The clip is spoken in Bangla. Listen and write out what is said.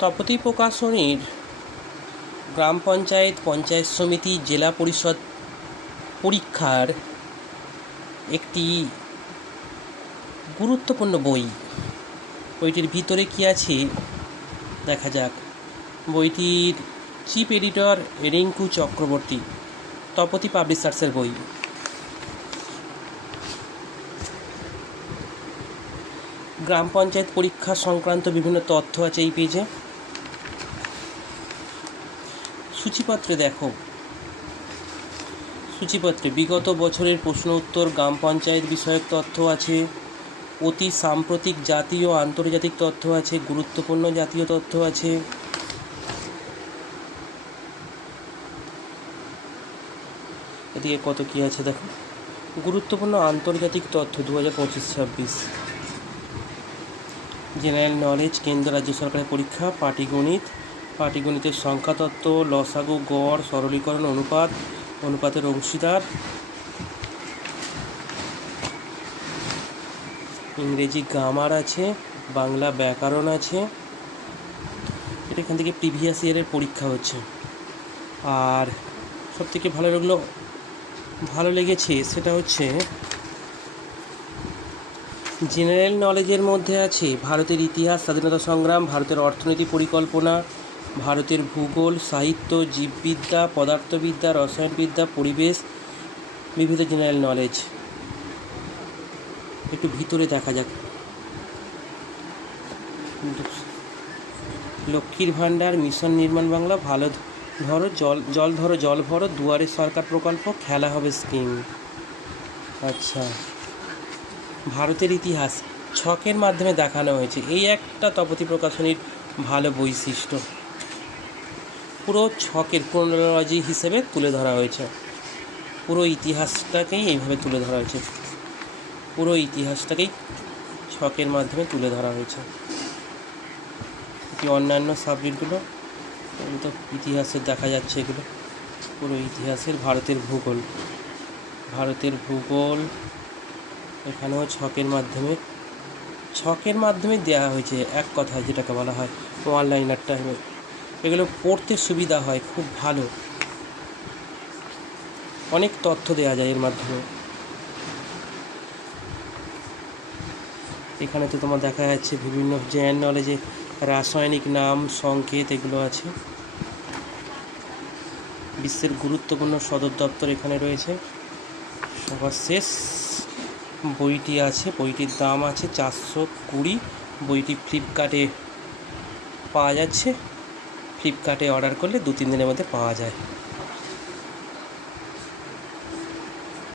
তপতী প্রকাশনীর গ্রাম পঞ্চায়েত, পঞ্চায়েত সমিতি, জেলা পরিষদ পরীক্ষার একটি গুরুত্বপূর্ণ বই। বইটির ভিতরে কি আছে দেখা যাক। বইটির চিফ এডিটর রিঙ্কু চক্রবর্তী, তপতী পাবলিশার্সের বই। গ্রাম পঞ্চায়েত পরীক্ষা সংক্রান্ত বিভিন্ন তথ্য আছে এই পেজে। সূচিপত্রে দেখো, সূচিপত্রে বিগত বছরের প্রশ্ন উত্তর, গ্রাম পঞ্চায়েত বিষয়ক তথ্য আছে, অতি সাম্প্রতিক জাতীয় ও আন্তর্জাতিক তথ্য আছে, গুরুত্বপূর্ণ জাতীয় তথ্য আছে, এদিকে কত কি আছে দেখো। গুরুত্বপূর্ণ আন্তর্জাতিক তথ্য 2025-26, জেনারেল নলেজ, কেন্দ্র রাজ্য সরকারের পরীক্ষা, পাটিগণিত, পাটিগণিতের সংখ্যাতত্ত্ব, লসাগু, গড়, সরলীকরণ, অনুপাত, অনুপাতের অংশীদার, ইংরেজি গ্রামার আছে, বাংলা ব্যাকরণ আছে। এটা এখান থেকে প্রিভিয়াস ইয়ারের পরীক্ষা হচ্ছে। আর সবথেকে ভালো লেগেছে সেটা হচ্ছে জেনারেল নলেজের মধ্যে আছে ভারতের ইতিহাস, স্বাধীনতা সংগ্রাম, ভারতের অর্থনীতি পরিকল্পনা, ভারতের ভূগোল, সাহিত্য, জীববিদ্যা, পদার্থবিদ্যা, রসায়নবিদ্যা, পরিবেশ, বিভিন্ন জেনারেল নলেজ। একটু ভিতরে দেখা যাক। লক্ষ্মীর ভাণ্ডার, মিশন নির্মাণ বাংলা, ভালো ধরো জল ধরো জল ভরো, দুয়ারে সরকার প্রকল্প, খেলা হবে স্কিম। আচ্ছা, ভারতের ইতিহাস ছকের মাধ্যমে দেখানো হয়েছে, এই একটা তপতী প্রকাশনীর ভালো বৈশিষ্ট্য। পুরো ছকের ক্রোনোলজি হিসেবে তুলে ধরা হয়েছে, পুরো ইতিহাসটাকেই এইভাবে তুলে ধরা হয়েছে, পুরো ইতিহাসটাকেই ছকের মাধ্যমে তুলে ধরা হয়েছে। অন্যান্য সাবজেক্টগুলো তো ইতিহাসের দেখা যাচ্ছে, এগুলো পুরো ইতিহাসের। ভারতের ভূগোল এখানেও ছকের মাধ্যমে দেওয়া হয়েছে, এক কথায় যেটাকে বলা হয় ওয়ান লাইনার টাইমে। এগুলো পড়তে সুবিধা হয়, খুব ভালো, অনেক তথ্য দেওয়া যায় এর মাধ্যমে। এখানে তো তোমার দেখা যাচ্ছে বিভিন্ন জেনারেল নলেজে রাসায়নিক নাম, সংকেত এগুলো আছে। বিশ্বের গুরুত্বপূর্ণ সদর দপ্তর এখানে রয়েছে। সবার শেষ বইটি আছে, বইটির দাম আছে 420। বইটি ফ্লিপকার্টে পাওয়া যাচ্ছে, ফ্লিপকার্টে অর্ডার করলে 2-3 দিনের মধ্যে পাওয়া যায়।